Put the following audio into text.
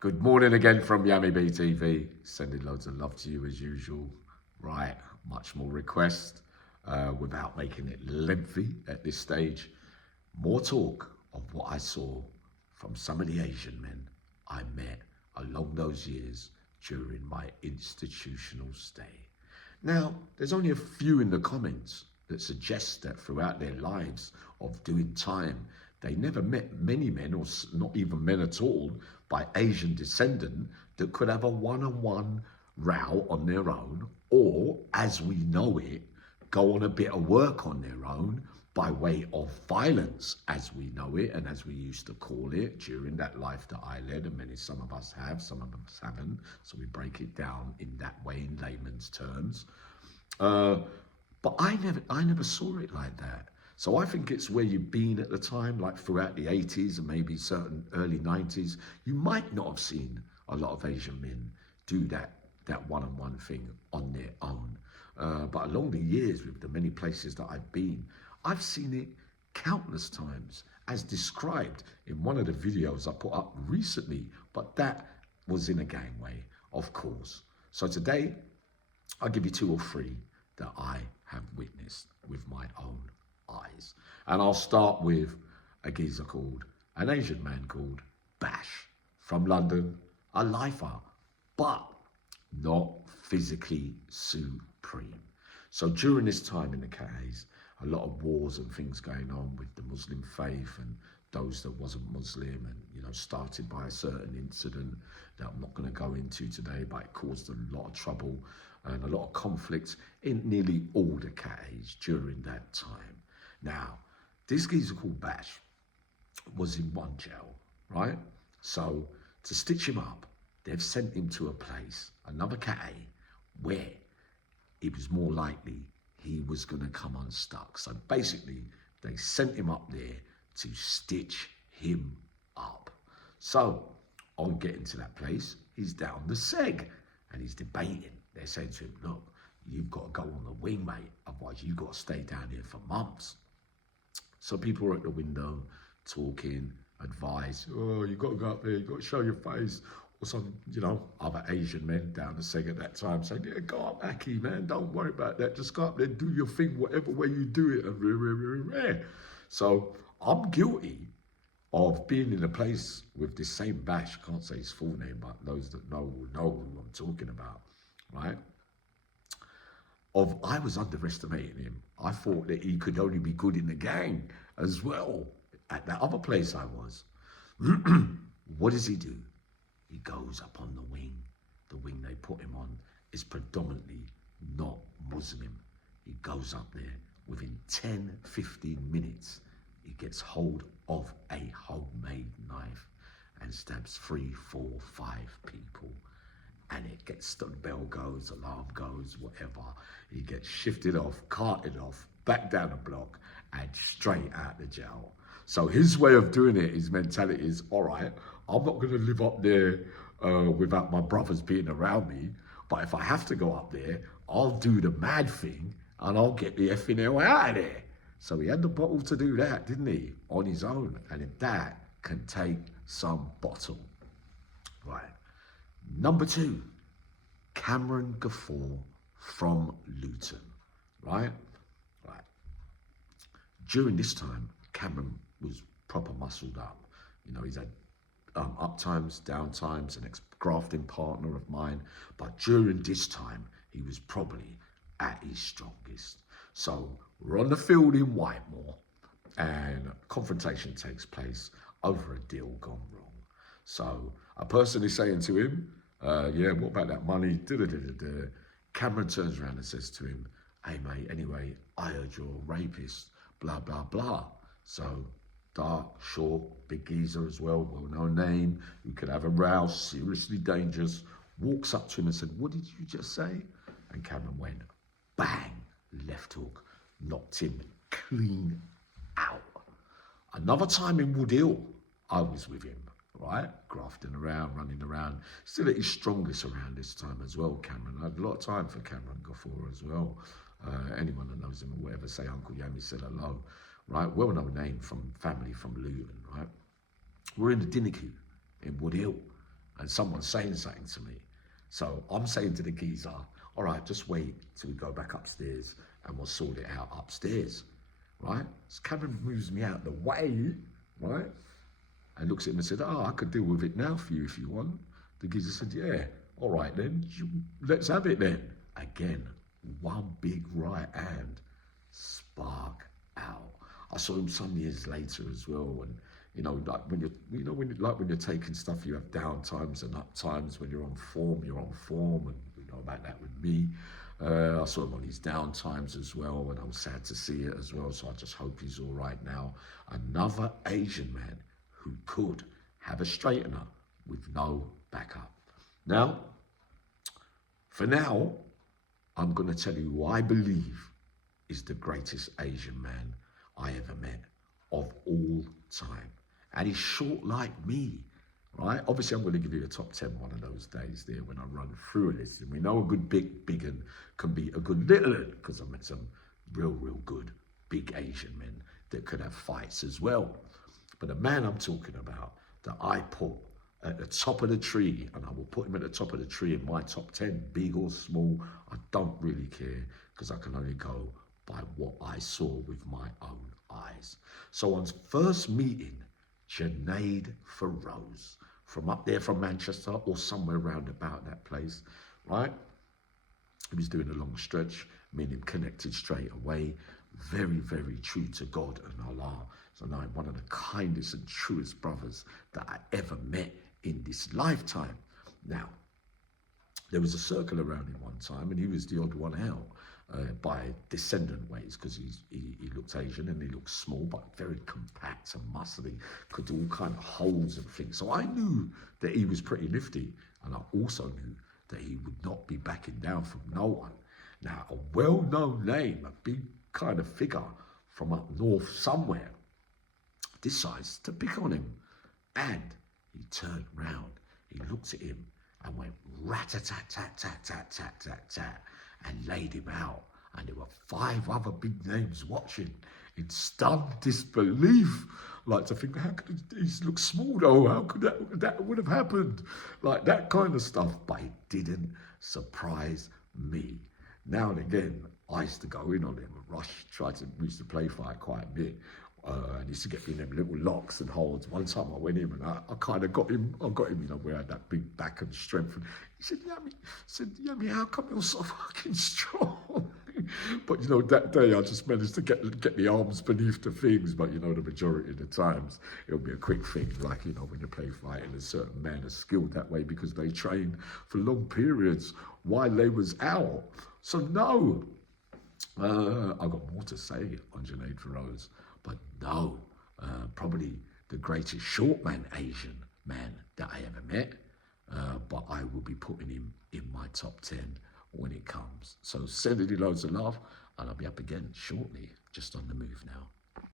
Good morning again from Yummy BTV. Sending loads of love to you as usual. Right, much more requests without making it lengthy at this stage. More talk of what I saw from some of the Asian men I met along those years during my institutional stay. Now, there's only a few in the comments that suggest that throughout their lives of doing time, they never met many men, or not even men at all, by Asian descendant that could have a one-on-one row on their own, or, as we know it, go on a bit of work on their own by way of violence, as we know it and as we used to call it during that life that I led, and some of us have, some of us haven't. So we break it down in that way in layman's terms. But I never saw it like that. So I think it's where you've been at the time, like throughout the 80s and maybe certain early 90s. You might not have seen a lot of Asian men do that one-on-one thing on their own. But along the years, with the many places that I've been, I've seen it countless times, as described in one of the videos I put up recently, but that was in a gangway, of course. So today, I'll give you two or three that I have witnessed with my own eyes. And I'll start with an Asian man called Bash from London, a lifer, but not physically supreme. So during this time in the K's, a lot of wars and things going on with the Muslim faith and those that wasn't Muslim, and started by a certain incident that I'm not going to go into today, but it caused a lot of trouble and a lot of conflict in nearly all the K's during that time. Now, this geezer called Bash was in one jail, right? So to stitch him up, they've sent him to a place, another K, where it was more likely he was going to come unstuck. So basically, they sent him up there to stitch him up. So on getting to that place, he's down the seg and he's debating. They're saying to him, look, you've got to go on the wing, mate. Otherwise, you've got to stay down here for months. So people are at the window talking, advice. Oh, you've got to go up there. You've got to show your face. Or some, other Asian men down the seg at that time saying, yeah, go up, Aki, man. Don't worry about that. Just go up there, do your thing, whatever way you do it. And so I'm guilty of being in a place with this same Bash. Can't say his full name, but those that know will know who I'm talking about, right? I was underestimating him. I thought that he could only be good in the gang as well. At that other place I was. What does he do? He goes up on the wing. The wing they put him on is predominantly not Muslim. He goes up there. Within 10, 15 minutes, he gets hold of a homemade knife and stabs 3, 4, 5 people. And it gets, the bell goes, alarm goes, whatever. He gets shifted off, carted off, back down the block, and straight out the jail. So his way of doing it, his mentality is, all right, I'm not going to live up there without my brothers being around me. But if I have to go up there, I'll do the mad thing and I'll get the effing hell out of there. So he had the bottle to do that, didn't he? On his own. And that can take some bottle. Right. Number 2, Cameron Gaffor from Luton. Right? Right. During this time, Cameron was proper muscled up. He's had up times, down times, an ex-grafting partner of mine. But during this time, he was probably at his strongest. So we're on the field in Whitemore, and confrontation takes place over a deal gone wrong. So a person is saying to him, yeah, what about that money? Cameron turns around and says to him, hey, mate, anyway, I heard you're a rapist, blah, blah, blah. So dark, short, big geezer as well, well-known name, who could have a row, seriously dangerous, walks up to him and said, what did you just say? And Cameron went, bang, left hook, knocked him clean out. Another time in Woodhill, I was with him, right? Grafting around, running around, still at his strongest around this time as well, Cameron. I had a lot of time for Cameron Gaffor as well. Anyone that knows him or whatever, say Uncle Yami said hello, right? Well-known name from family from Luton, right? We're in the dinner queue in Woodhill, and someone's saying something to me. So I'm saying to the geezer, all right, just wait till we go back upstairs and we'll sort it out upstairs, right? So Cameron moves me out the way, right? And looks at him and said, oh, I could deal with it now for you if you want. The geezer said, yeah, all right then, let's have it then. Again, one big right hand spark out. I saw him some years later as well, and like when you're taking stuff, you have down times and up times. When you're on form, and you know about that with me. I saw him on his down times as well, and I was sad to see it as well. So I just hope he's all right now. Another Asian man who could have a straightener with no backup. Now, for now, I'm going to tell you who I believe is the greatest Asian man I ever met of all time. And he's short like me, right? Obviously, I'm going to give you a top 10 one of those days there when I run through this. And we know a good big un can be a good little un, because I've met some real good big Asian men that could have fights as well. But the man I'm talking about that I put at the top of the tree, and I will put him at the top of the tree in my top 10, big or small, I don't really care, because I can only go by what I saw with my own eyes. So on first meeting, Junaid Feroz, from up there from Manchester or somewhere round about that place, right? He was doing a long stretch, me and him connected straight away. Very true to God and Allah. So now I'm one of the kindest and truest brothers that I ever met in this lifetime. Now, there was a circle around him one time, and he was the odd one out by descendant ways, because he looked Asian and he looked small, but very compact and muscly, could do all kind of holds and things. So I knew that he was pretty nifty, and I also knew that he would not be backing down from no one. Now, a well-known name, a big kind of figure from up north somewhere, decides to pick on him. And he turned round, he looked at him and went rat-a-tat-tat-tat-tat-tat-tat and laid him out. And there were 5 other big names watching in stunned disbelief. Like to think, how could he look small though? How could that would have happened? Like that kind of stuff. But it didn't surprise me. Now and again, I used to go in on him and we used to play fight quite a bit. And he used to get me in them little locks and holds. One time I went in and I kind of got him, where I had that big back and strength. And he said, Yami, how come you're so fucking strong? But that day I just managed to get the arms beneath the things. But the majority of the times it'll be a quick thing, like when you play fighting, a certain man is skilled that way because they train for long periods while they was out. So no, I've got more to say on Junaid Feroz, but no, probably the greatest short man Asian man that I ever met. But I will be putting him in my top 10 when it comes. So sending you loads of love, and I'll be up again shortly, just on the move now.